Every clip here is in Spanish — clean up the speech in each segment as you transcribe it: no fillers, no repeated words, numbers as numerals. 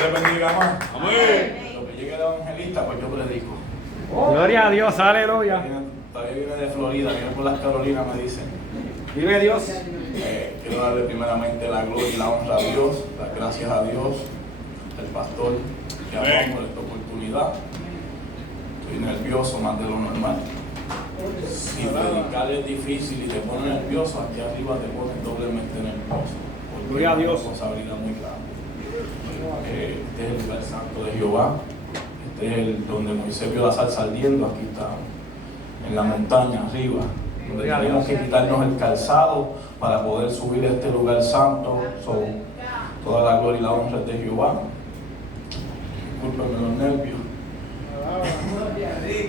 le bendiga más. Amén. Lo que llegue el evangelista, pues yo predico. Gloria a Dios, aleluya. Todavía viene de Florida, viene por las Carolinas, me dicen. Vive Dios. Quiero darle primeramente la gloria y la honra a Dios, las gracias a Dios, al pastor que habló por esta oportunidad. Estoy nervioso más de lo normal. Si predicar es difícil y te pone nervioso, aquí arriba te pones doblemente nervioso. Porque Gloria a Dios. es una responsabilidad muy grande. Este es el lugar santo de Jehová. Este es el donde Moisés vio la salsa ardiendo. Aquí está, en la montaña arriba, donde tenemos que quitarnos el calzado para poder subir a este lugar santo. Toda la gloria y la honra es de Jehová. Discúlpenme los nervios.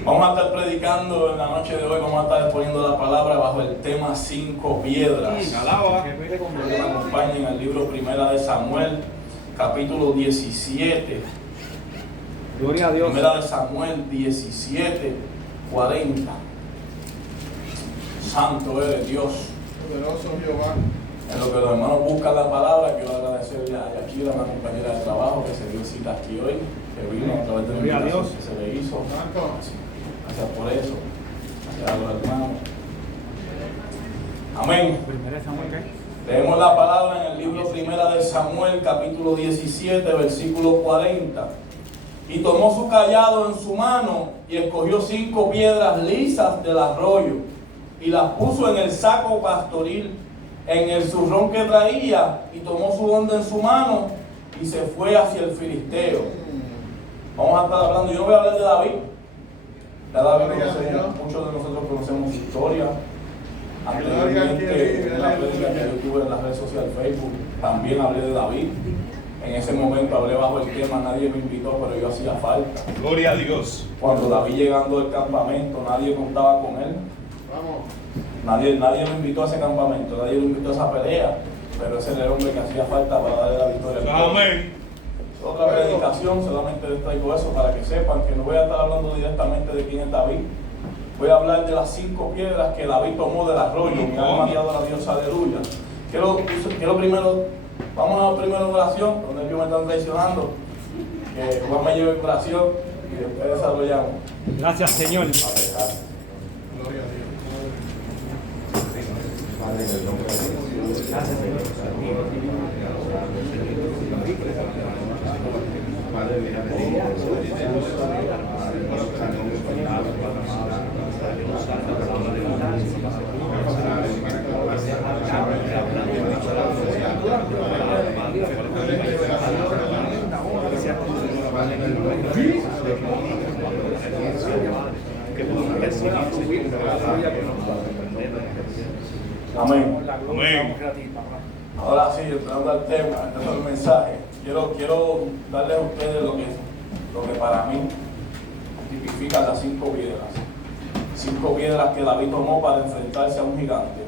Vamos a estar predicando en la noche de hoy, vamos a estar exponiendo la palabra bajo el tema 5 piedras. Que me acompañen al libro Primera de Samuel, capítulo 17. Gloria a Dios. Primera de Samuel 17, 40. Santo eres Dios. Poderoso Jehová. En lo que los hermanos buscan la palabra, quiero agradecerle a Yakira, una compañera de trabajo que se dio cita aquí hoy, que vino a través de la invitación que se le hizo. Gracias por eso. Gracias a los hermanos. Amén. Leemos la palabra en el libro Primera de Samuel, capítulo 17, versículo 40. Y tomó su cayado en su mano y escogió 5 piedras lisas del arroyo y las puso en el saco pastoril, en el zurrón que traía, y tomó su onda en su mano y se fue hacia el filisteo. Vamos a estar hablando, yo no voy a hablar de David. Ya David muchos de nosotros conocemos su historia. Anteriormente, en la prédica que yo tuve en las redes sociales, Facebook, también hablé de David. En ese momento hablé bajo el tema, nadie me invitó, pero yo hacía falta. Gloria a Dios. Cuando David llegando al campamento, nadie contaba con él. Nadie me invitó a ese campamento, nadie lo invitó a esa pelea, pero ese era el hombre que hacía falta para darle la victoria. Amén. Otra predicación, solamente les traigo eso para que sepan que no voy a estar hablando directamente de quién es David. Voy a hablar de las 5 piedras que David tomó del arroyo. Mi alma ha dado a Dios, aleluya. Quiero primero, vamos a primero en oración, donde ellos me están traicionando. Que Juan me lleve en oración y después desarrollamos. Gracias, Señor. Gracias. Gloria a Dios. Padre, en el nombre de Jesús. Gracias, Señor. Padre, mira, amén. Amén. Ahora sí, entrando al tema, entrando al mensaje, quiero darles a ustedes lo que para mí tipifican las 5 piedras. 5 piedras que David tomó para enfrentarse a un gigante.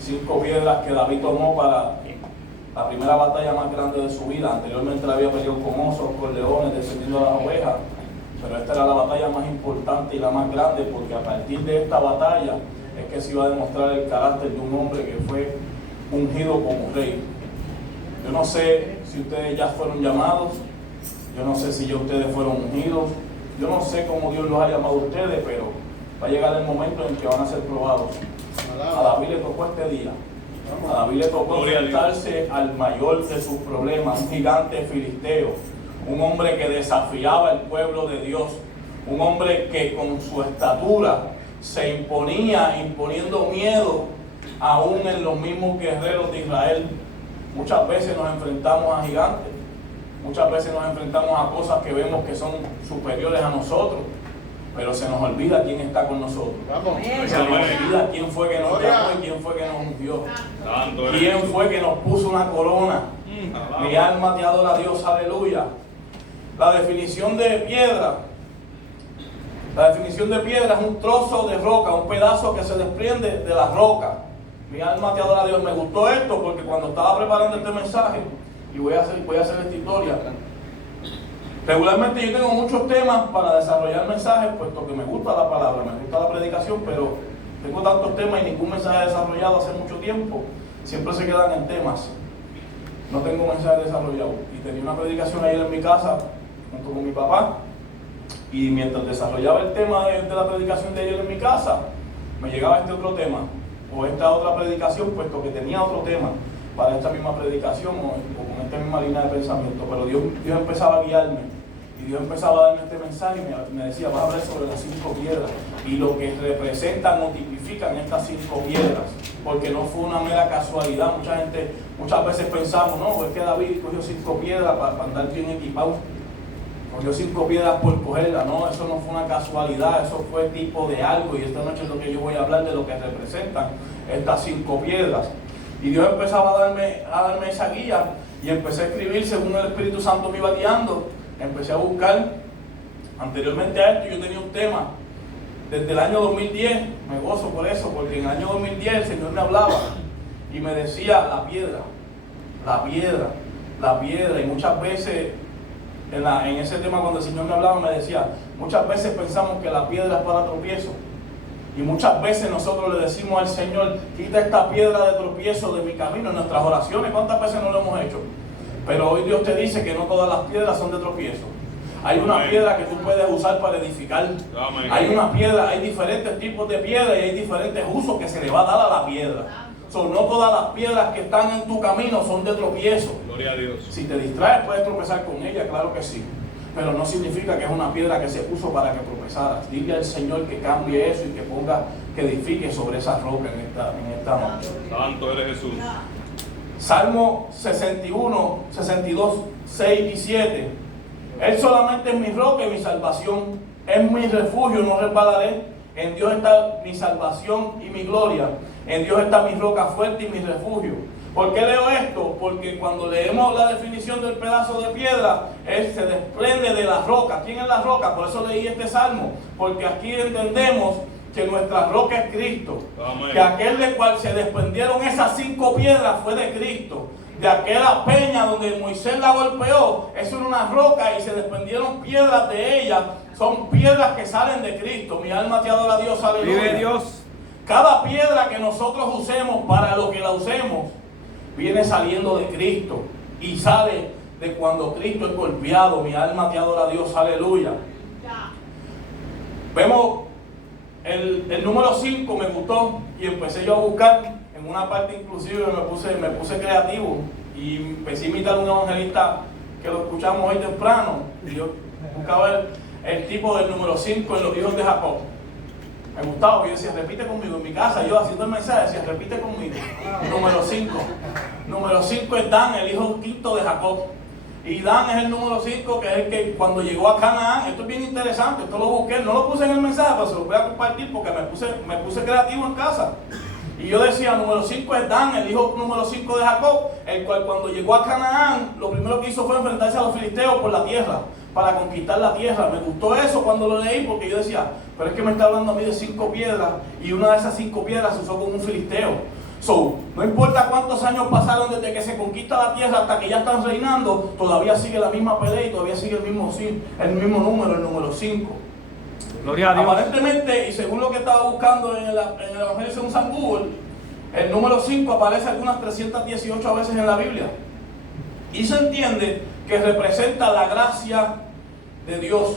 5 piedras que David tomó para la primera batalla más grande de su vida. Anteriormente le había peleado con osos, con leones, defendiendo a las ovejas. Pero esta era la batalla más importante y la más grande, porque a partir de esta batalla es que se iba a demostrar el carácter de un hombre que fue ungido como rey. Yo no sé si ustedes ya fueron llamados, yo no sé si ya ustedes fueron ungidos, yo no sé cómo Dios los ha llamado a ustedes, pero va a llegar el momento en que van a ser probados. A David le tocó este día. A David le tocó enfrentarse al mayor de sus problemas, un gigante filisteo, un hombre que desafiaba al pueblo de Dios, un hombre que con su estatura se imponía, imponiendo miedo aún en los mismos guerreros de Israel. Muchas veces nos enfrentamos a gigantes, muchas veces nos enfrentamos a cosas que vemos que son superiores a nosotros, pero se nos olvida quién está con nosotros. Se nos olvida quién fue que nos llamó y quién fue que nos ungió. Quién fue que nos puso una corona. Mi alma te adora a Dios, aleluya. La definición de piedra es un trozo de roca, un pedazo que se desprende de la roca. Mi alma te adora a Dios. Me gustó esto porque cuando estaba preparando este mensaje, y voy a hacer esta historia, regularmente yo tengo muchos temas para desarrollar mensajes, puesto que me gusta la palabra, me gusta la predicación, pero tengo tantos temas y ningún mensaje desarrollado hace mucho tiempo. Siempre se quedan en temas. no tengo mensaje desarrollado. Y tenía una predicación ayer en mi casa, junto con mi papá, y mientras desarrollaba el tema de la predicación de ayer en mi casa, me llegaba este otro tema, o esta otra predicación, puesto que tenía otro tema para esta misma predicación, o con esta misma línea de pensamiento. Pero Dios empezaba a guiarme. Y Dios empezaba a darme este mensaje y me decía, vas a hablar sobre las 5 piedras y lo que representan o tipifican estas 5 piedras, porque no fue una mera casualidad. Muchas veces pensamos, no, es que David cogió 5 piedras para andar bien equipado, cogió 5 piedras por cogerlas. No, eso no fue una casualidad, eso fue tipo de algo, y esta noche es lo que yo voy a hablar de lo que representan estas 5 piedras. Y Dios empezaba a darme esa guía, y empecé a escribir según el Espíritu Santo me iba guiando. Empecé a buscar. Anteriormente a esto yo tenía un tema desde el año 2010, me gozo por eso, porque en el año 2010 el Señor me hablaba y me decía la piedra, la piedra, la piedra. Y muchas veces en ese tema, cuando el Señor me hablaba, me decía, muchas veces pensamos que la piedra es para tropiezo, y muchas veces nosotros le decimos al Señor, quita esta piedra de tropiezo de mi camino. En nuestras oraciones, ¿cuántas veces no lo hemos hecho? Pero hoy Dios te dice que no todas las piedras son de tropiezo. Hay una piedra que tú puedes usar para edificar. Hay una piedra, hay diferentes tipos de piedra y hay diferentes usos que se le va a dar a la piedra. No todas las piedras que están en tu camino son de tropiezo. Gloria a Dios. Si te distraes puedes tropezar con ella, claro que sí. Pero no significa que es una piedra que se puso para que tropezaras. Dile al Señor que cambie eso y que ponga, que edifique sobre esa roca en esta noche. Santo eres Jesús. Salmo 61, 62, 6 y 7. Él solamente es mi roca y mi salvación. Es mi refugio, no resbalaré. En Dios está mi salvación y mi gloria. En Dios está mi roca fuerte y mi refugio. ¿Por qué leo esto? Porque cuando leemos la definición del pedazo de piedra, él se desprende de la roca. ¿Quién es la roca? Por eso leí este salmo. Porque aquí entendemos que nuestra roca es Cristo. Amén. Que aquel de cual se desprendieron esas 5 piedras fue de Cristo. De aquella peña donde Moisés la golpeó, eso era una roca y se desprendieron piedras de ella. Son piedras que salen de Cristo. Mi alma te adora a Dios, aleluya. Vive Dios. Cada piedra que nosotros usemos, para lo que la usemos, viene saliendo de Cristo. Y sale de cuando Cristo es golpeado. Mi alma te adora a Dios, aleluya. Vemos el número 5, me gustó y empecé yo a buscar. En una parte inclusive me puse creativo y empecé a imitar a un evangelista que lo escuchamos hoy temprano. Y yo buscaba el tipo del número 5 en los hijos de Jacob. Me gustaba, yo decía, repite conmigo. En mi casa, yo haciendo el mensaje, decía, repite conmigo. Número 5. Número 5 es Dan, el hijo quinto de Jacob. Y Dan es el número 5, que es el que cuando llegó a Canaán. Esto es bien interesante, esto lo busqué, no lo puse en el mensaje, pero se lo voy a compartir porque me puse creativo en casa. Y yo decía, número 5 es Dan, el hijo número 5 de Jacob, el cual cuando llegó a Canaán, lo primero que hizo fue enfrentarse a los filisteos por la tierra, para conquistar la tierra. Me gustó eso cuando lo leí, porque yo decía, pero es que me está hablando a mí de 5 piedras, y una de esas 5 piedras se usó con un filisteo. No importa cuántos años pasaron desde que se conquista la tierra hasta que ya están reinando, todavía sigue la misma pelea y todavía sigue el mismo número, el número 5. Gloria a Dios. Aparentemente, y según lo que estaba buscando en el Evangelio según San Google, el número 5 aparece algunas 318 veces en la Biblia. Y se entiende que representa la gracia de Dios.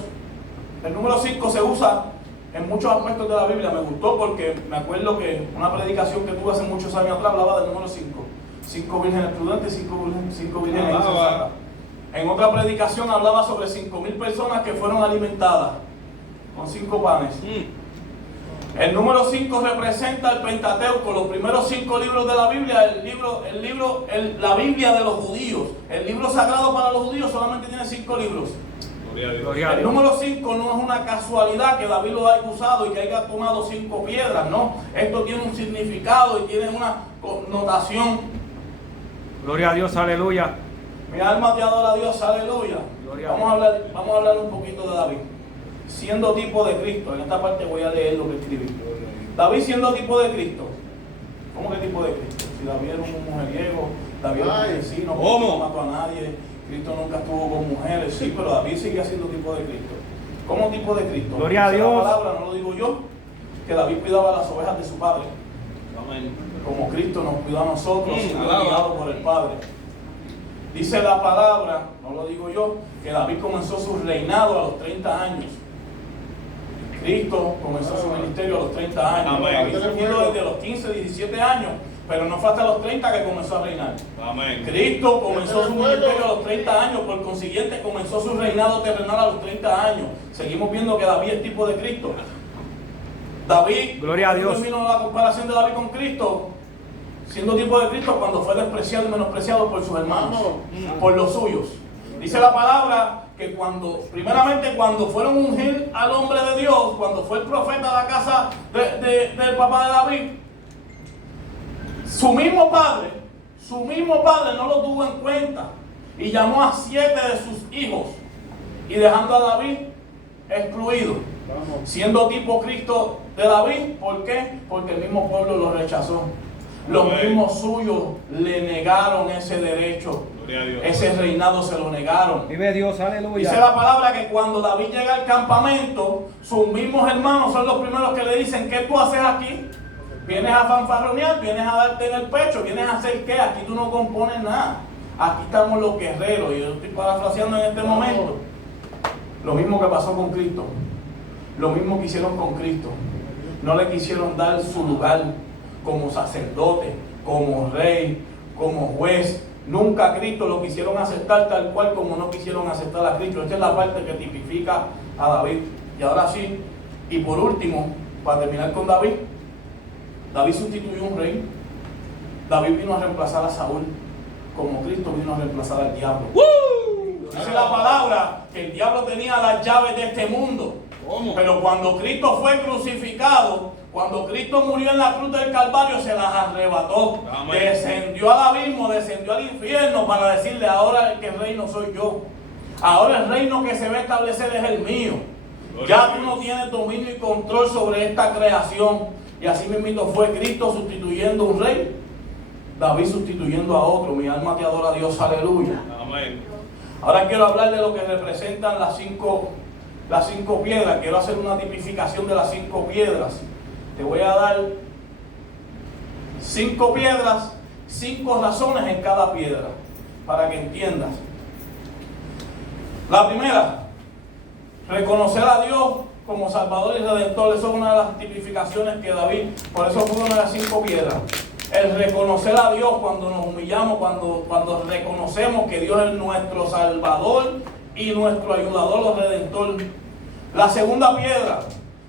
El número 5 se usa en muchos aspectos de la Biblia. Me gustó porque me acuerdo que una predicación que tuve hace muchos años atrás hablaba del número 5. 5 vírgenes prudentes, 5 vírgenes insensatas. En otra predicación hablaba sobre 5,000 personas que fueron alimentadas con 5 panes. El número 5 representa el Pentateuco, los primeros 5 libros de la Biblia. La Biblia de los judíos. El libro sagrado para los judíos solamente tiene 5 libros. El número 5 no es una casualidad que David lo haya usado y que haya tomado 5 piedras, no. Esto tiene un significado y tiene una connotación. Gloria a Dios, aleluya. Mi alma te adora a Dios, aleluya. Vamos a hablar un poquito de David. Siendo tipo de Cristo, en esta parte voy a leer lo que escribí. David siendo tipo de Cristo. ¿Cómo que tipo de Cristo? Si David era un mujeriego, David era un asesino, no mató a nadie. Cristo nunca estuvo con mujeres, sí, pero David seguía siendo tipo de Cristo. ¿Cómo tipo de Cristo? Gloria a Dios. La palabra no lo digo yo, que David cuidaba las ovejas de su padre. Amén. Como Cristo nos cuidó a nosotros, siendo guiado por el Padre. Dice la palabra, no lo digo yo, que David comenzó su reinado a los 30 años. Cristo comenzó su ministerio a los 30 años. Amén. David surgió desde los 15, 17 años, pero no fue hasta los 30 que comenzó a reinar. Amén. Cristo comenzó su ministerio a los 30 años, por consiguiente comenzó su reinado terrenal a los 30 años. Seguimos viendo que David es tipo de Cristo. David, Gloria a Dios. terminó la comparación de David con Cristo, siendo tipo de Cristo cuando fue despreciado y menospreciado por sus hermanos, por los suyos. Dice la palabra que primeramente cuando fueron a ungir al hombre de Dios, cuando fue el profeta a la casa del papá de David, su mismo padre no lo tuvo en cuenta y llamó a 7 de sus hijos y dejando a David excluido, siendo tipo Cristo de David. ¿Por qué? Porque el mismo pueblo lo rechazó. Los mismos suyos le negaron ese derecho. Ese reinado se lo negaron. Vive Dios, aleluya. Dice la palabra que cuando David llega al campamento, sus mismos hermanos son los primeros que le dicen: ¿qué tú haces aquí? Vienes a fanfarronear, vienes a darte en el pecho, vienes a hacer qué, aquí tú no compones nada. Aquí estamos los guerreros. Y yo estoy parafraseando en este momento. Lo mismo que pasó con Cristo. Lo mismo que hicieron con Cristo. No le quisieron dar su lugar como sacerdote, como rey, como juez. Nunca a Cristo lo quisieron aceptar tal cual como no quisieron aceptar a Cristo. Esta es la parte que tipifica a David. Y ahora sí, y por último, para terminar con David, David sustituyó un rey. David vino a reemplazar a Saúl, como Cristo vino a reemplazar al diablo. Dice la palabra que el diablo tenía las llaves de este mundo. Pero cuando Cristo fue crucificado, cuando Cristo murió en la cruz del Calvario, se las arrebató. Amén. Descendió al abismo, descendió al infierno para decirle: ahora el que reino soy yo. Ahora el reino que se va a establecer es el mío. Ya tú no tienes dominio y control sobre esta creación. Y así mismo fue Cristo sustituyendo un rey, David sustituyendo a otro. Mi alma te adora a Dios, aleluya. Amén. Ahora quiero hablar de lo que representan las cinco piedras. Quiero hacer una tipificación de las 5 piedras. Te voy a dar 5 piedras, 5 razones en cada piedra, para que entiendas. La primera, reconocer a Dios como Salvador y Redentor. Eso es una de las tipificaciones que David, por eso fue una de las 5 piedras. El reconocer a Dios cuando nos humillamos, cuando reconocemos que Dios es nuestro Salvador y nuestro ayudador o Redentor. La segunda piedra,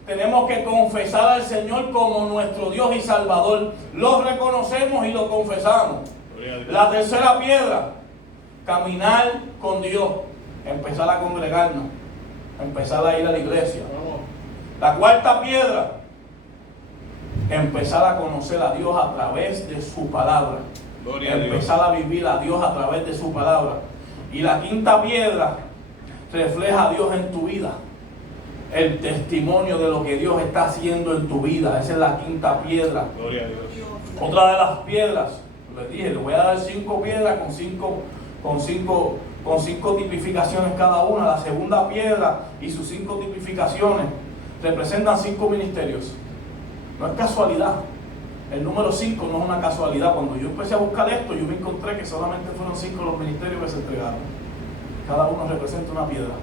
tenemos que confesar al Señor como nuestro Dios y Salvador. Lo reconocemos y lo confesamos. La tercera piedra, caminar con Dios, empezar a congregarnos, empezar a ir a la iglesia. La cuarta piedra, empezar a conocer a Dios a través de su palabra. Empezar a vivir a Dios a través de su palabra. Y la quinta piedra, refleja a Dios en tu vida. El testimonio de lo que Dios está haciendo en tu vida. Esa es la quinta piedra. Gloria a Dios. Otra de las piedras, les dije, les voy a dar 5 piedras con cinco tipificaciones cada una. La segunda piedra y sus 5 tipificaciones representan 5 ministerios. No es casualidad. El número 5 no es una casualidad. Cuando yo empecé a buscar esto, yo me encontré que solamente fueron 5 los ministerios que se entregaron. Cada uno representa una piedra.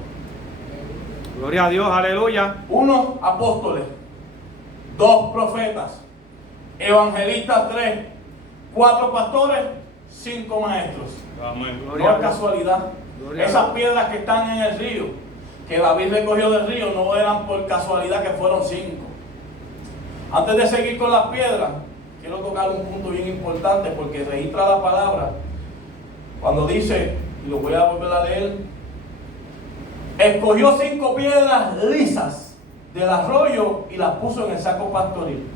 Gloria a Dios, aleluya. 1, apóstoles. 2, profetas. Evangelistas, 3. 4, pastores. 5, maestros. Amén. No es casualidad. Esas piedras que están en el río, que David recogió del río, no eran por casualidad que fueron 5. Antes de seguir con las piedras, quiero tocar un punto bien importante, porque registra la palabra cuando dice, y lo voy a volver a leer: escogió 5 piedras lisas del arroyo y las puso en el saco pastoril.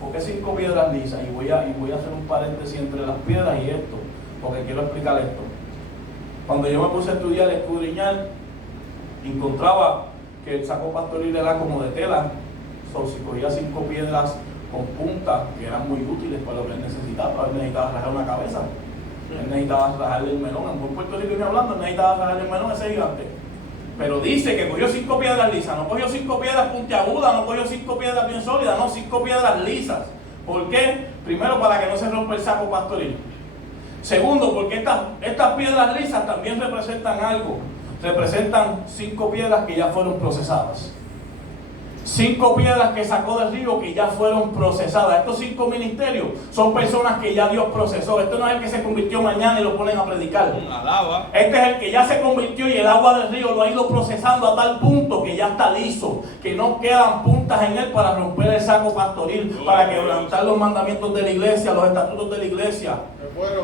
¿Por qué 5 piedras lisas? Y voy a hacer un paréntesis entre las piedras y esto, porque quiero explicar esto. Cuando yo me puse a estudiar, escudriñar, encontraba que el saco pastoril era como de tela. Si cogía 5 piedras con puntas, que eran muy útiles para lo que él necesitaba. Él necesitaba rajar una cabeza, él necesitaba rajarle el melón. En buen Puerto Rico hablando, él necesitaba rajarle el melón a ese gigante. Pero dice que cogió 5 piedras lisas, no cogió 5 piedras puntiagudas, no cogió 5 piedras bien sólidas, no, 5 piedras lisas. ¿Por qué? Primero, para que no se rompa el saco pastoril. Segundo, porque estas piedras lisas también representan algo. Representan 5 piedras que ya fueron procesadas. 5 piedras que sacó del río que ya fueron procesadas. Estos 5 ministerios son personas que ya Dios procesó. Esto no es el que se convirtió mañana y lo ponen a predicar. Alaba. Este es el que ya se convirtió y el agua del río lo ha ido procesando a tal punto que ya está liso, que no quedan puntas en él para romper el saco pastoril, para quebrantar los mandamientos de la iglesia, los estatutos de la iglesia.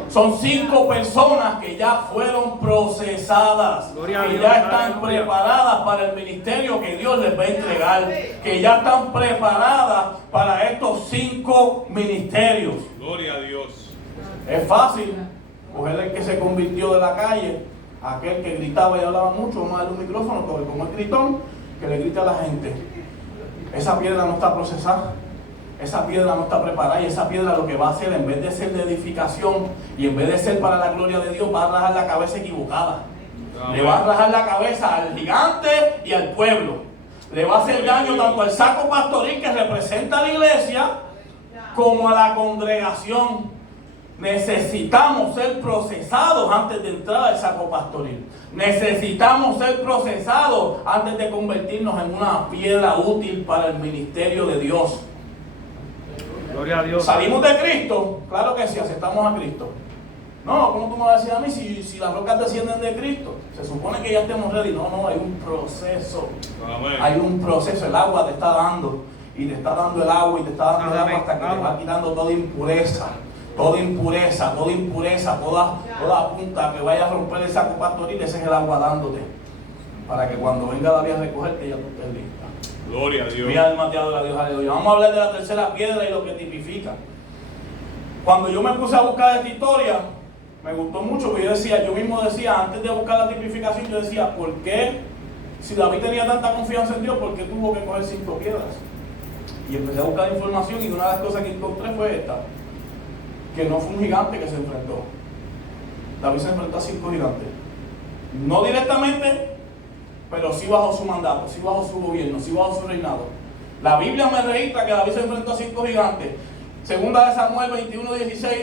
Son 5 personas que ya fueron procesadas, Gloria a que Dios, ya están aleluya. preparadas para el ministerio que Dios les va a entregar, que ya están preparadas para estos 5 ministerios. Gloria a Dios. Es fácil coger el que se convirtió de la calle, aquel que gritaba y hablaba mucho, vamos a darle un micrófono, como el gritón, que le grita a la gente. Esa piedra no está procesada. Esa piedra no está preparada y esa piedra lo que va a hacer, en vez de ser de edificación y en vez de ser para la gloria de Dios, va a rajar la cabeza equivocada. Le va a rajar la cabeza al gigante y al pueblo. Le va a hacer daño tanto al saco pastoril que representa a la iglesia como a la congregación. Necesitamos ser procesados antes de entrar al saco pastoril. Necesitamos ser procesados antes de convertirnos en una piedra útil para el ministerio de Dios. Gloria a Dios. ¿Salimos de Cristo? Claro que sí, aceptamos a Cristo. No, ¿cómo tú me vas a decir a mí si las rocas descienden de Cristo? Se supone que ya estemos ready. No, hay un proceso. Amén. Hay un proceso. El agua te está dando. Y te está dando el agua y te está dando el agua hasta que te va quitando toda impureza. Toda impureza, toda punta que vaya a romper el saco pastoril, ese es el agua dándote. Para que cuando venga David a recogerte ya tú estés lista. Gloria a Dios. Mi alma te adora a Dios, aleluya. Vamos a hablar de la tercera piedra y lo que tipifica. Cuando yo me puse a buscar esta historia, me gustó mucho, porque yo mismo decía, antes de buscar la tipificación, yo decía, ¿por qué? Si David tenía tanta confianza en Dios, ¿por qué tuvo que coger 5 piedras? Y empecé a buscar información y una de las cosas que encontré fue esta, que no fue un gigante que se enfrentó. David se enfrentó a 5 gigantes. No directamente, pero sí bajo su mandato, sí bajo su gobierno, sí bajo su reinado. La Biblia me registra que David se enfrentó a 5 gigantes. Segunda de Samuel 21, 16,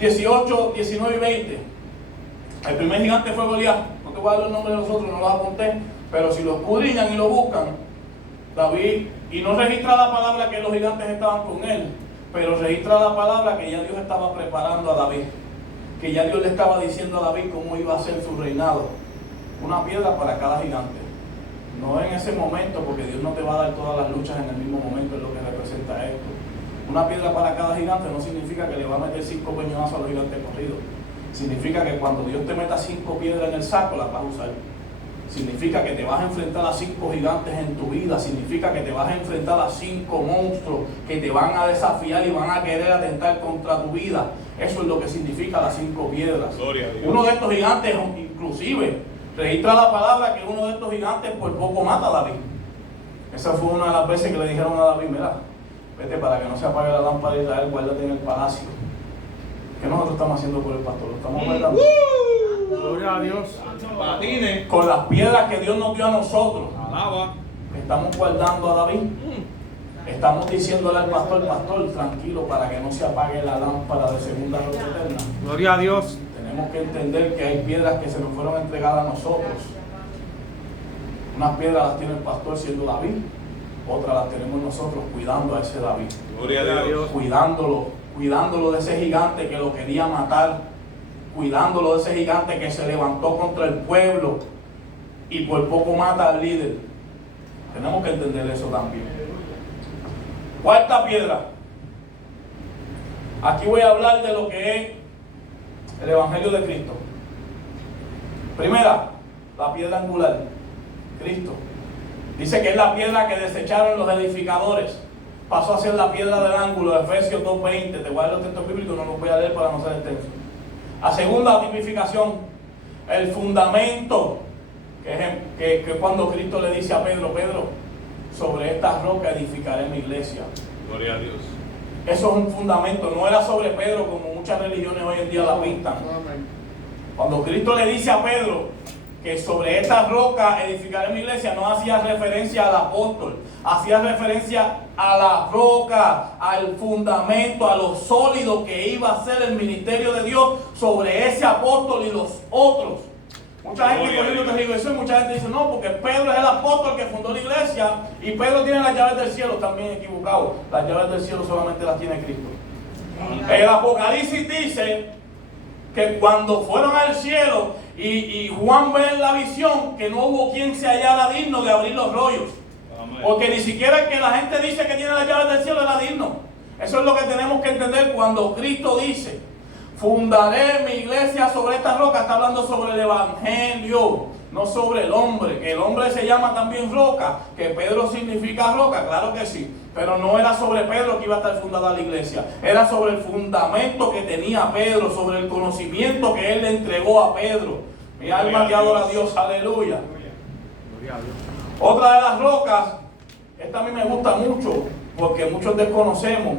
18, 19 y 20. El primer gigante fue Goliat. No te voy a dar los nombres de los otros, no los apunté, pero si los escudriñan y lo buscan, David, y no registra la palabra que los gigantes estaban con él, pero registra la palabra que ya Dios estaba preparando a David, que ya Dios le estaba diciendo a David cómo iba a ser su reinado. Una piedra para cada gigante. No en ese momento, porque Dios no te va a dar todas las luchas en el mismo momento, es lo que representa esto. Una piedra para cada gigante no significa que le va a meter 5 peñonazos a los gigantes corridos. Significa que cuando Dios te meta 5 piedras en el saco, las vas a usar. Significa que te vas a enfrentar a 5 gigantes en tu vida. Significa que te vas a enfrentar a 5 monstruos que te van a desafiar y van a querer atentar contra tu vida. Eso es lo que significa las 5 piedras. Gloria a Dios. Uno de estos gigantes, inclusive, registra la palabra que uno de estos gigantes por poco mata a David. Esa fue una de las veces que le dijeron a David, mira, vete para que no se apague la lámpara de Israel, guárdate en el palacio. ¿Qué nosotros estamos haciendo por el pastor? Lo estamos guardando. Gloria a Dios. Patines. Con las piedras que Dios nos dio a nosotros, Alaba. estamos guardando a David. Estamos diciéndole al pastor, tranquilo, para que no se apague la lámpara de segunda roca eterna. Gloria a Dios. Tenemos que entender que hay piedras que se nos fueron entregadas a nosotros. Unas piedras las tiene el pastor siendo David, otras las tenemos nosotros cuidando a ese David. Gloria a Dios. Cuidándolo de ese gigante que lo quería matar, cuidándolo de ese gigante que se levantó contra el pueblo y por poco mata al líder. Tenemos que entender eso también. Cuarta piedra. Aquí voy a hablar de lo que es el Evangelio de Cristo. Primera, la piedra angular, Cristo. Dice que es la piedra que desecharon los edificadores. Pasó a ser la piedra del ángulo, Efesios 2:20. Te voy a dar los textos bíblicos, no los voy a leer para no ser extenso. La segunda tipificación, el fundamento, que cuando Cristo le dice a Pedro, sobre esta roca edificaré mi iglesia. Gloria a Dios. Eso es un fundamento, no era sobre Pedro como muchas religiones hoy en día la pintan. Cuando Cristo le dice a Pedro, que sobre esta roca edificaré mi iglesia, no hacía referencia al apóstol, hacía referencia a la roca, al fundamento, a lo sólido que iba a ser el ministerio de Dios sobre ese apóstol y los otros. Mucha gente cogiendo tergiversación, mucha gente dice no, porque Pedro es el apóstol que fundó la iglesia y Pedro tiene las llaves del cielo. También equivocado, las llaves del cielo solamente las tiene Cristo. El Apocalipsis dice que cuando fueron al cielo y Juan ve en la visión que no hubo quien se hallara digno de abrir los rollos. Amén. Porque ni siquiera el que la gente dice que tiene las llaves del cielo era digno. Eso es lo que tenemos que entender cuando Cristo dice: fundaré mi iglesia sobre esta roca. Está hablando sobre el evangelio, no sobre el hombre. Que el hombre se llama también roca, que Pedro significa roca, claro que sí. Pero no era sobre Pedro que iba a estar fundada la iglesia. Era sobre el fundamento que tenía Pedro, sobre el conocimiento que él le entregó a Pedro. Mi alma te adora a Dios, aleluya. Otra de las rocas, esta a mí me gusta mucho, porque muchos desconocemos,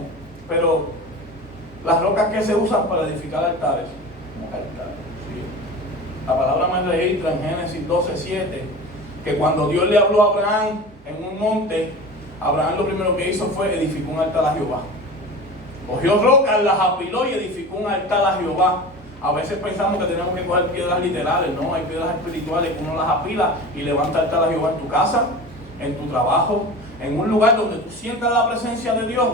pero las rocas que se usan para edificar altares. ¿Sí? La palabra me registra en Génesis 12:7, que cuando Dios le habló a Abraham en un monte, Abraham lo primero que hizo fue edificó un altar a Jehová. Cogió rocas, las apiló y edificó un altar a Jehová. A veces pensamos que tenemos que coger piedras literales, no, hay piedras espirituales que uno las apila y levanta altar a Jehová en tu casa, en tu trabajo, en un lugar donde tú sientas la presencia de Dios,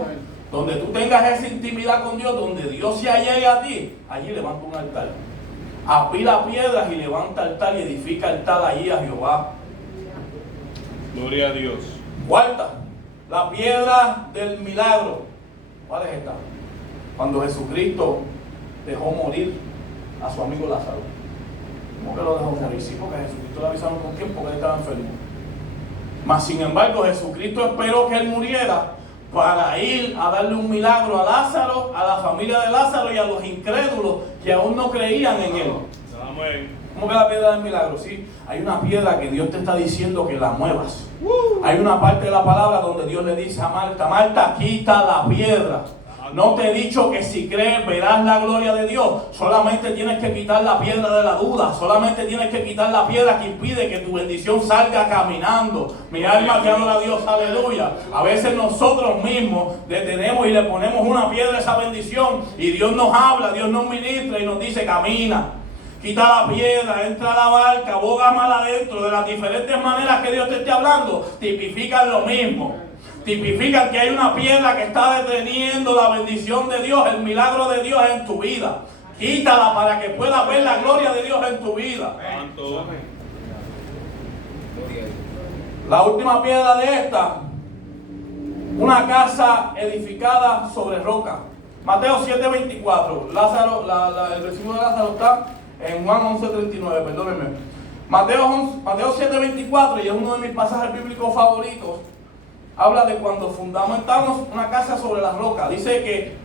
donde tú tengas esa intimidad con Dios, donde Dios se allegue a ti. Allí levanta un altar, apila piedras y levanta altar y edifica altar allí a Jehová. Gloria a Dios. Cuarta, la piedra del milagro. ¿Cuál es esta? Cuando Jesucristo dejó morir a su amigo Lázaro. ¿Cómo que lo dejó morir? Sí, porque a Jesucristo le avisaron con tiempo que él estaba enfermo. Mas sin embargo, Jesucristo esperó que él muriera para ir a darle un milagro a Lázaro, a la familia de Lázaro y a los incrédulos que aún no creían en él. Amén. ¿Cómo que la piedra del milagro? Sí, hay una piedra que Dios te está diciendo que la muevas. Hay una parte de la palabra donde Dios le dice a Marta: Marta, quita la piedra. No te he dicho que si crees verás la gloria de Dios. Solamente tienes que quitar la piedra de la duda. Solamente tienes que quitar la piedra que impide que tu bendición salga caminando. Mi alma te adora a Dios, aleluya. A veces nosotros mismos detenemos y le ponemos una piedra a esa bendición y Dios nos habla, Dios nos ministra y nos dice: camina. Quita la piedra, entra a la barca, boga mal adentro. De las diferentes maneras que Dios te esté hablando, tipifican lo mismo. Tipifican que hay una piedra que está deteniendo la bendición de Dios, el milagro de Dios en tu vida. Quítala para que puedas ver la gloria de Dios en tu vida. Santo. La última piedra de esta, una casa edificada sobre roca. Mateo 7:24. Lázaro, el versículo de Lázaro está en Juan 11:39, perdónenme. Mateo 7:24, y es uno de mis pasajes bíblicos favoritos. Habla de cuando fundamentamos una casa sobre la roca. Dice que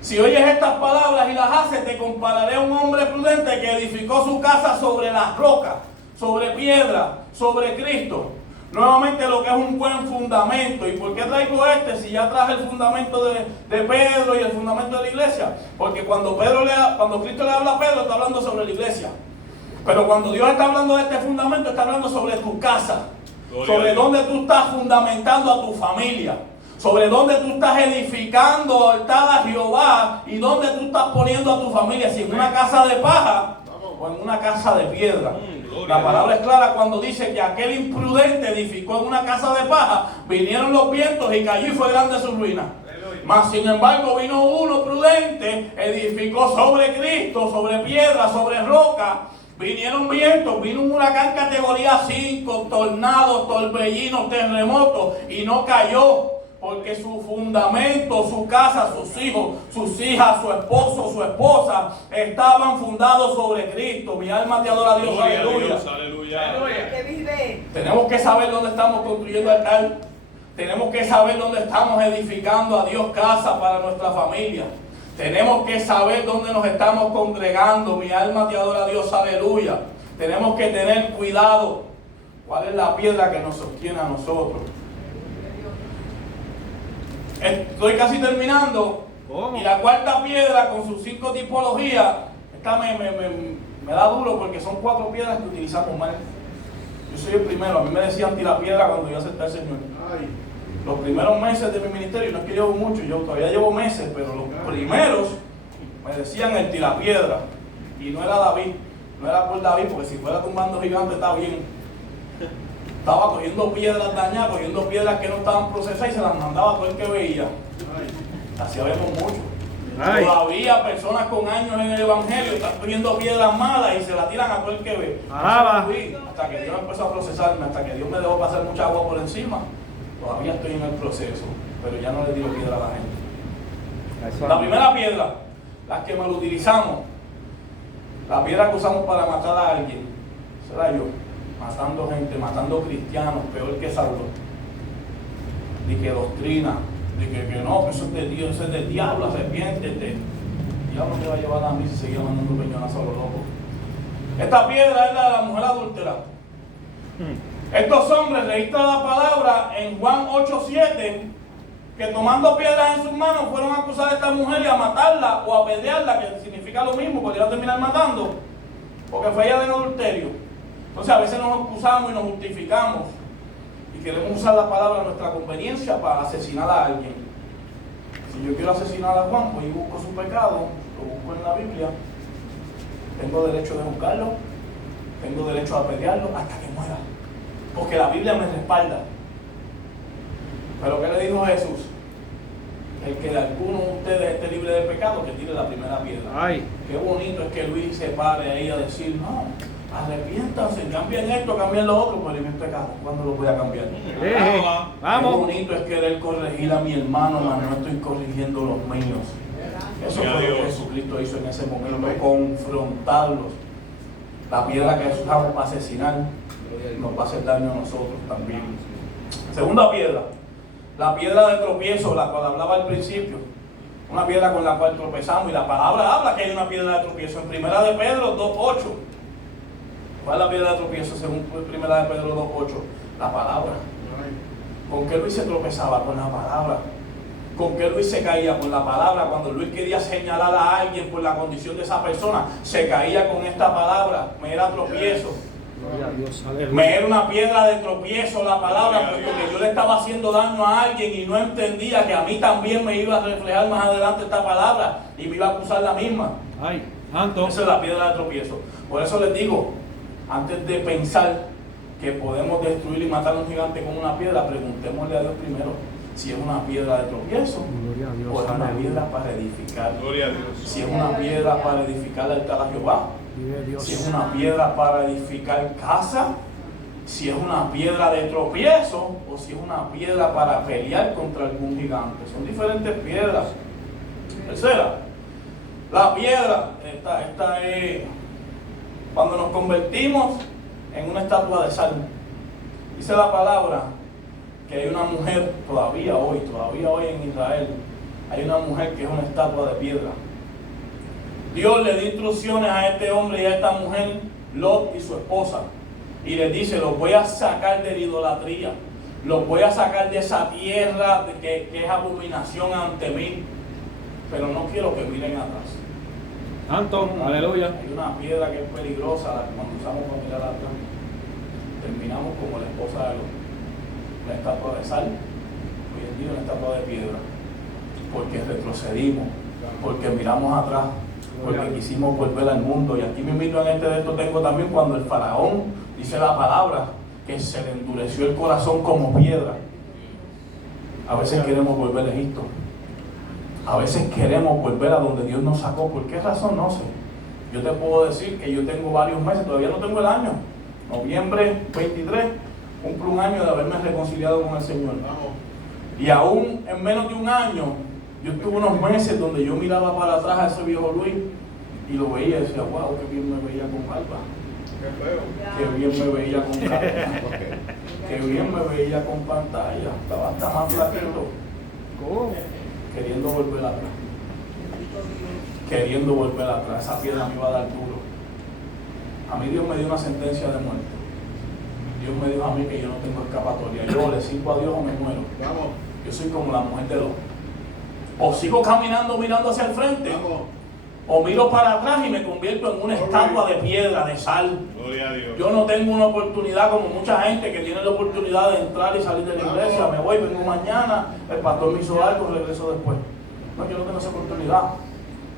si oyes estas palabras y las haces, te compararé a un hombre prudente que edificó su casa sobre la roca, sobre piedra, sobre Cristo. Nuevamente lo que es un buen fundamento. ¿Y por qué traigo si ya traje el fundamento de Pedro y el fundamento de la iglesia? Porque cuando Cristo le habla a Pedro, está hablando sobre la iglesia. Pero cuando Dios está hablando de este fundamento, está hablando sobre tu casa. Sobre dónde tú estás fundamentando a tu familia, sobre dónde tú estás edificando altar a Jehová y dónde tú estás poniendo a tu familia, si en una casa de paja o en una casa de piedra. La palabra es clara cuando dice que aquel imprudente edificó en una casa de paja, vinieron los vientos y cayó y fue grande su ruina. Mas sin embargo vino uno prudente, edificó sobre Cristo, sobre piedra, sobre roca. Vinieron vientos, vino un huracán categoría 5, tornados, torbellinos, terremotos, y no cayó, porque su fundamento, su casa, sus hijos, sus hijas, su esposo, su esposa, estaban fundados sobre Cristo. Mi alma te adora a Dios, aleluya. Aleluya. Tenemos que saber dónde estamos construyendo altar. Tenemos que saber dónde estamos edificando a Dios casa para nuestra familia. Tenemos que saber dónde nos estamos congregando. Mi alma te adora a Dios, aleluya. Tenemos que tener cuidado. ¿Cuál es la piedra que nos sostiene a nosotros? Estoy casi terminando. ¿Cómo? Y la cuarta piedra con sus 5 tipologías, esta me da duro porque son 4 piedras que utilizamos mal. Yo soy el primero, a mí me decían tira piedra cuando yo acepté al Señor. Los primeros meses de mi ministerio, no es que llevo mucho, yo todavía llevo meses, pero los primeros me decían el tirapiedra. Y no era David, no era por David, porque si fuera tumbando gigantes está bien. Estaba cogiendo piedras dañadas, cogiendo piedras que no estaban procesadas y se las mandaba a todo el que veía. Así habemos mucho. Todavía personas con años en el evangelio están cogiendo piedras malas y se las tiran a todo el que ve. Hasta que Dios empezó a procesarme, hasta que Dios me dejó pasar mucha agua por encima. Todavía estoy en el proceso, pero ya no le tiro piedra a la gente. La primera piedra, la que mal utilizamos, la piedra que usamos para matar a alguien, será yo, matando gente, matando cristianos, peor que Saulo. De que doctrina, de que no, que eso es de Dios, eso es del diablo, arrepiéntete. El diablo me va a llevar a mí si seguía mandando peñonas a los locos. Esta piedra es la de la mujer adúltera. Estos hombres registran la palabra en Juan 8:7, que tomando piedras en sus manos fueron a acusar a esta mujer y a matarla o a apedrearla, que significa lo mismo, podría terminar matando, porque fue ella de adulterio. Entonces a veces nos acusamos y nos justificamos y queremos usar la palabra a nuestra conveniencia para asesinar a alguien. Si yo quiero asesinar a Juan, pues yo busco su pecado, lo busco en la Biblia, tengo derecho de buscarlo, tengo derecho a apedrearlo hasta que muera. Porque la Biblia me respalda. Pero ¿qué le dijo Jesús? El que de alguno de ustedes esté libre de pecado, que tire la primera piedra. Qué bonito es que Luis se pare ahí a decir, no, arrepiéntanse, cambien esto, cambien lo otro, pero ¿y mis pecados? ¿Cuándo los voy a cambiar? Vamos. Qué bonito es querer corregir a mi hermano, mas no estoy corrigiendo los míos. Eso fue lo que Jesucristo hizo en ese momento, confrontarlos. La piedra que usamos para asesinar nos va a hacer daño a nosotros también. Segunda piedra, la piedra de tropiezo, la cual hablaba al principio. Una piedra con la cual tropezamos, y la palabra habla que hay una piedra de tropiezo. En Primera de Pedro 2:8. ¿Cuál es la piedra de tropiezo según Primera de Pedro 2:8? La palabra. ¿Con qué Luis se tropezaba? Con la palabra. ¿Con qué Luis se caía? Con la palabra. Cuando Luis quería señalar a alguien por la condición de esa persona, se caía con esta palabra. Me era tropiezo. Me era una piedra de tropiezo la palabra, porque yo le estaba haciendo daño a alguien y no entendía que a mí también me iba a reflejar más adelante esta palabra y me iba a acusar la misma. Esa es la piedra de tropiezo. Por eso les digo, antes de pensar que podemos destruir y matar a un gigante con una piedra, preguntémosle a Dios primero si es una piedra de tropiezo o es una piedra para edificar. Si es una piedra para edificar el altar a Jehová, si es una piedra para edificar casa, si es una piedra de tropiezo o si es una piedra para pelear contra algún gigante. Son diferentes piedras. Tercera, la piedra, esta es cuando nos convertimos en una estatua de sal. Dice la palabra que hay una mujer, todavía hoy en Israel, hay una mujer que es una estatua de piedra. Dios le dio instrucciones a este hombre y a esta mujer, Lot y su esposa, y les dice, los voy a sacar de la idolatría, los voy a sacar de esa tierra que es abominación ante mí, pero no quiero que miren atrás. Aleluya. Hay una piedra que es peligrosa, cuando usamos para mirar atrás, terminamos como la esposa de Lot, una estatua de sal, hoy en día una estatua de piedra, porque retrocedimos, porque miramos atrás, porque quisimos volver al mundo. Y aquí mismo en este de esto tengo también cuando el faraón, dice la palabra, que se le endureció el corazón como piedra. A veces queremos volver a Egipto, a veces queremos volver a donde Dios nos sacó. ¿Por qué razón? No sé. Yo te puedo decir que yo tengo varios meses, todavía no tengo el año, noviembre 23, cumplo un año de haberme reconciliado con el Señor. Y aún en menos de un año, yo tuve unos meses donde yo miraba para atrás a ese viejo Luis y lo veía y decía, wow, qué bien me veía con barba, qué bien me veía con cara, qué bien me veía con pantalla, estaba hasta más flaquito, queriendo volver atrás, esa piedra me iba a dar duro. A mí Dios me dio una sentencia de muerte. Dios me dijo a mí que yo no tengo escapatoria, yo le sirvo a Dios o me muero. Yo soy como la mujer de Lot. O sigo caminando mirando hacia el frente, O miro para atrás y me convierto en una estatua de piedra, de sal. Gloria a Dios. Yo no tengo una oportunidad como mucha gente que tiene la oportunidad de entrar y salir de la iglesia. Me voy, vengo mañana, el pastor me hizo algo, regreso después. No, yo no tengo esa oportunidad.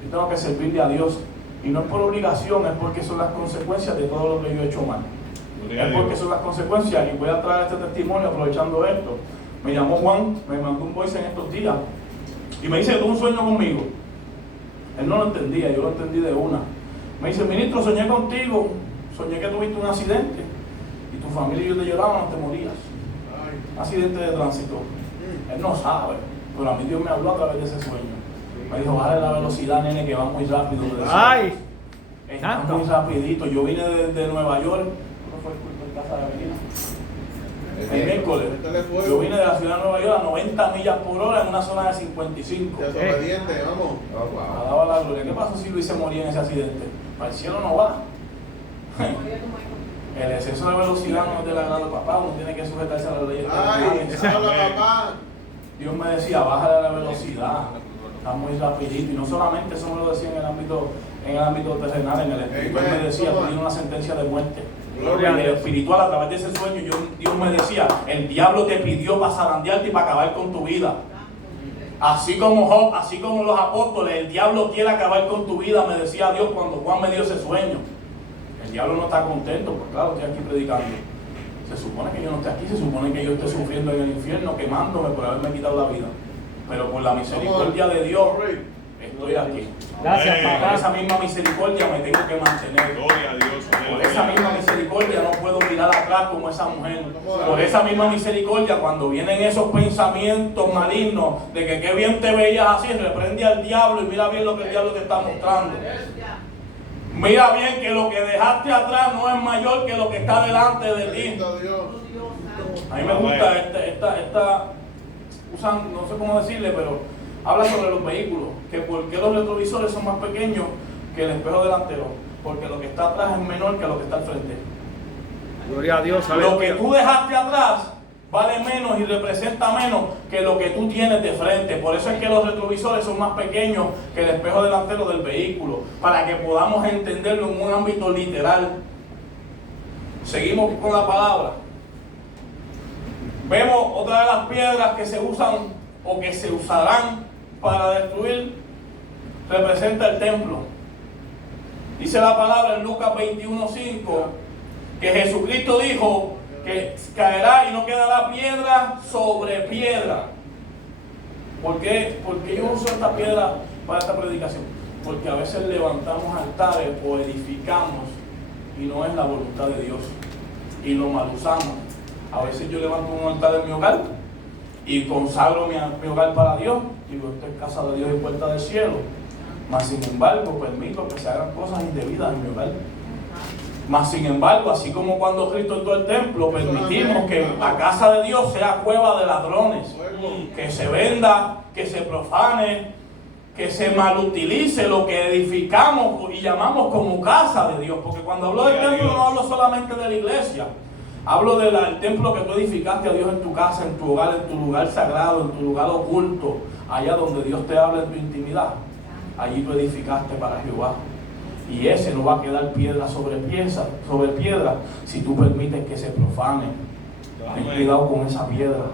Yo tengo que servirle a Dios. Y no es por obligación, es porque son las consecuencias de todo lo que yo he hecho mal. Es porque son las consecuencias. Y voy a traer este testimonio aprovechando esto. Me llamó Juan, me mandó un voice en estos días y me dice, tuvo un sueño conmigo. Él no lo entendía, yo lo entendí de una. Me dice, ministro, soñé contigo, soñé que tuviste un accidente y tu familia y yo te lloraban, te morías. Accidente de tránsito. Él no sabe, pero a mí Dios me habló a través de ese sueño. Me dijo, bájale la velocidad, nene, que va muy rápido. ¡Ay! Está muy rapidito. Yo vine de Nueva York. ¿Cómo fue el culto en casa de Avenida? El miércoles. Yo vine de la ciudad de Nueva York a 90 millas por hora en una zona de 55. Desobediente, vamos. Alaba la gloria. ¿Qué pasó si Luis se moría en ese accidente? Para el cielo no va. El exceso de velocidad no es del agrado de papá. Uno tiene que sujetarse a la ley. Papá. Dios me decía, bájale la velocidad. Está muy rapidito. Y no solamente eso me lo decía en el ámbito terrenal, en el espiritual me decía, tú tienes una sentencia de muerte. En el espiritual, a través de ese sueño, Dios me decía, el diablo te pidió para zarandearte y para acabar con tu vida. Así como Job, así como los apóstoles, el diablo quiere acabar con tu vida, me decía Dios cuando Juan me dio ese sueño. El diablo no está contento, pues claro, estoy aquí predicando. Se supone que yo no esté aquí, se supone que yo esté sufriendo en el infierno, quemándome por haberme quitado la vida. Pero por la misericordia de Dios, estoy aquí. Gracias, Por papá. esa misma misericordia me tengo que mantener. Gloria a Dios. Por esa misma misericordia no puedo mirar atrás como esa mujer. Por esa misma misericordia, cuando vienen esos pensamientos malignos de que qué bien te veías así, reprende al diablo y mira bien lo que el diablo te está mostrando. Mira bien que lo que dejaste atrás no es mayor que lo que está delante de ti. A mí me gusta esta usan, no sé cómo decirle, pero habla sobre los vehículos, que por qué los retrovisores son más pequeños que el espejo delantero, porque lo que está atrás es menor que lo que está al frente. Gloria a Dios. Lo que tú dejaste atrás vale menos y representa menos que lo que tú tienes de frente. Por eso es que los retrovisores son más pequeños que el espejo delantero del vehículo, para que podamos entenderlo en un ámbito literal. Seguimos con la palabra. Vemos otra de las piedras que se usan o que se usarán para destruir, representa el templo. Dice la palabra en Lucas 21:5 que Jesucristo dijo que caerá y no quedará piedra sobre piedra. ¿Por qué yo uso esta piedra para esta predicación? Porque a veces levantamos altares o edificamos y no es la voluntad de Dios y lo mal usamos. A veces yo levanto un altar en mi hogar y consagro mi hogar para Dios. Digo, esta es casa de Dios y puerta del cielo. Mas sin embargo, permito que se hagan cosas indebidas en mi hogar. Mas sin embargo, así como cuando Cristo entró al templo, permitimos que la casa de Dios sea cueva de ladrones. Que se venda, que se profane, que se malutilice lo que edificamos y llamamos como casa de Dios. Porque cuando hablo del templo no hablo solamente de la iglesia. Hablo del templo que tú edificaste a Dios en tu casa, en tu hogar, en tu lugar sagrado, en tu lugar oculto, allá donde Dios te habla en tu intimidad. Allí tú edificaste para Jehová. Y ese no va a quedar piedra sobre piedra si tú permites que se profane. Ten cuidado con esa piedra.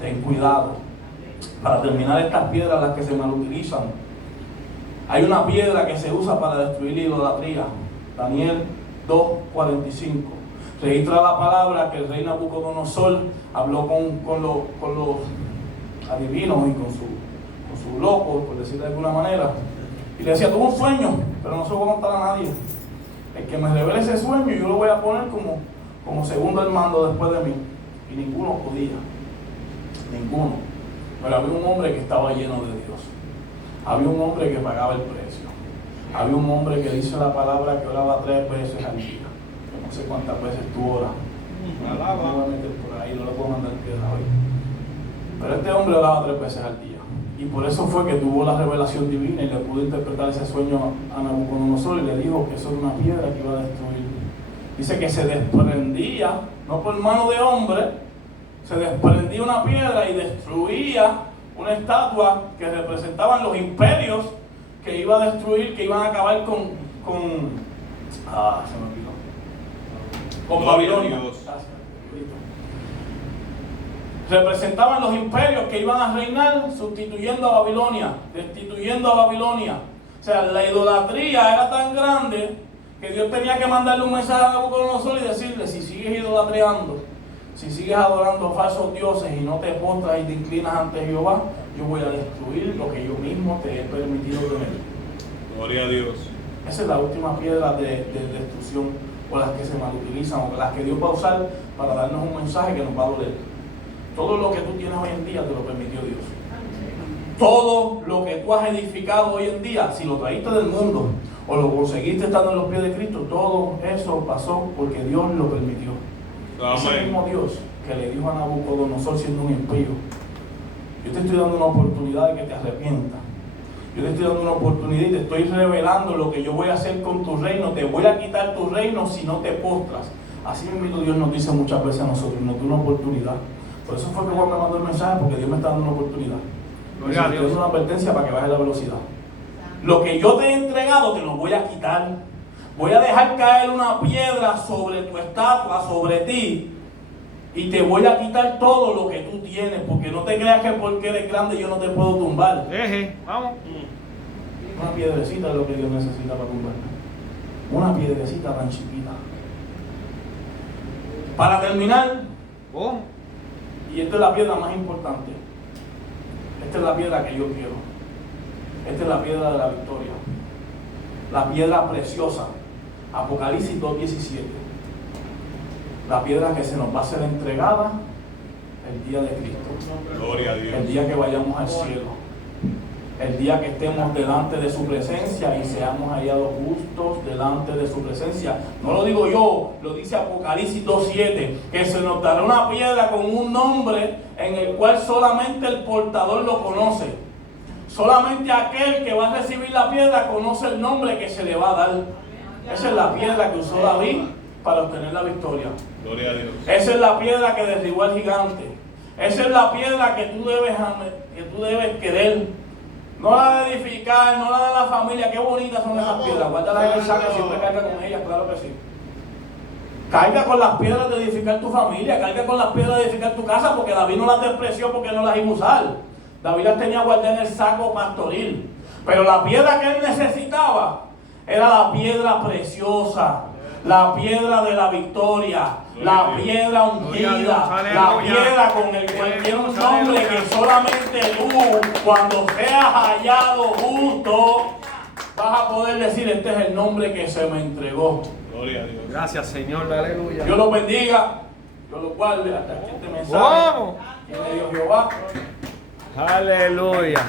Ten cuidado. Para terminar, estas piedras, las que se malutilizan, hay una piedra que se usa para destruir la idolatría. Daniel 2:45. Registra la palabra que el rey Nabucodonosor habló con los adivinos y con su loco, por decirlo de alguna manera, y le decía, tuve un sueño, pero no se lo voy a contar a nadie. El que me revele ese sueño, yo lo voy a poner como segundo al mando después de mí. Y ninguno podía, ninguno. Pero había un hombre que estaba lleno de Dios. Había un hombre que pagaba el precio. Había un hombre que dice la palabra que oraba 3 veces al día. No sé cuántas veces tú oras. Nuevamente por ahí, no le puedo mandar piedra hoy. Pero este hombre oraba 3 veces al día. Y por eso fue que tuvo la revelación divina y le pudo interpretar ese sueño a Nabucodonosor y le dijo que eso era una piedra que iba a destruir. Dice que se desprendía, no por mano de hombre, se desprendía una piedra y destruía una estatua que representaban los imperios que iba a destruir, que iban a acabar con se me olvidó. Con Babilonia. Representaban los imperios que iban a reinar sustituyendo a Babilonia, destituyendo a Babilonia. O sea, la idolatría era tan grande que Dios tenía que mandarle un mensaje a Nabucodonosor y decirle: si sigues idolatrando, si sigues adorando a falsos dioses y no te postras y te inclinas ante Jehová, yo voy a destruir lo que yo mismo te he permitido tener. Gloria a Dios. Esa es la última piedra de destrucción, o las que se malutilizan, o las que Dios va a usar para darnos un mensaje que nos va a doler. Todo lo que tú tienes hoy en día te lo permitió Dios. Todo lo que tú has edificado hoy en día, si lo traíste del mundo o lo conseguiste estando en los pies de Cristo, todo eso pasó porque Dios lo permitió. Amén. Ese mismo Dios que le dijo a Nabucodonosor siendo un impío: yo te estoy dando una oportunidad de que te arrepientas. Yo te estoy dando una oportunidad y te estoy revelando lo que yo voy a hacer con tu reino. Te voy a quitar tu reino si no te postras. Así mismo Dios nos dice muchas veces a nosotros, nos da una oportunidad. Por eso fue que Juan me mandó el mensaje, porque Dios me está dando una oportunidad. Dios es una advertencia para que baje la velocidad. Lo que yo te he entregado te lo voy a quitar. Voy a dejar caer una piedra sobre tu estatua, sobre ti, y te voy a quitar todo lo que tú tienes, porque no te creas que porque eres grande yo no te puedo tumbar. Vamos. Una piedrecita es lo que Dios necesita para tumbar. Una piedrecita tan chiquita. Para terminar, y esta es la piedra más importante. Esta es la piedra que yo quiero. Esta es la piedra de la victoria. La piedra preciosa. Apocalipsis 2:17. La piedra que se nos va a ser entregada el día de Cristo. Gloria a Dios. El día que vayamos al cielo. El día que estemos delante de su presencia y seamos hallados justos delante de su presencia. No lo digo yo, lo dice Apocalipsis 2:7, que se nos dará una piedra con un nombre en el cual solamente el portador lo conoce. Solamente aquel que va a recibir la piedra conoce el nombre que se le va a dar. Esa es la piedra que usó David para obtener la victoria. Gloria a Dios. Esa es la piedra que derribó al gigante. Esa es la piedra que tú debes querer. No la de edificar, no la de la familia. Qué bonitas son esas piedras. Guárdalas en el saco, siempre carga con ellas, claro que sí. Carga con las piedras de edificar tu familia, carga con las piedras de edificar tu casa, porque David no las despreció porque no las iba a usar. David las tenía guardadas en el saco pastoril. Pero la piedra que él necesitaba era la piedra preciosa, la piedra de la victoria, la piedra ungida, la piedra con el cual tiene un nombre que solamente tú, cuando seas hallado justo, vas a poder decir: este es el nombre que se me entregó. Gloria a Dios. Gracias, Señor. Aleluya. Dios los bendiga, Dios los guarde hasta aquí este mensaje. ¡Vamos! ¿Quién le dio Jehová? Aleluya.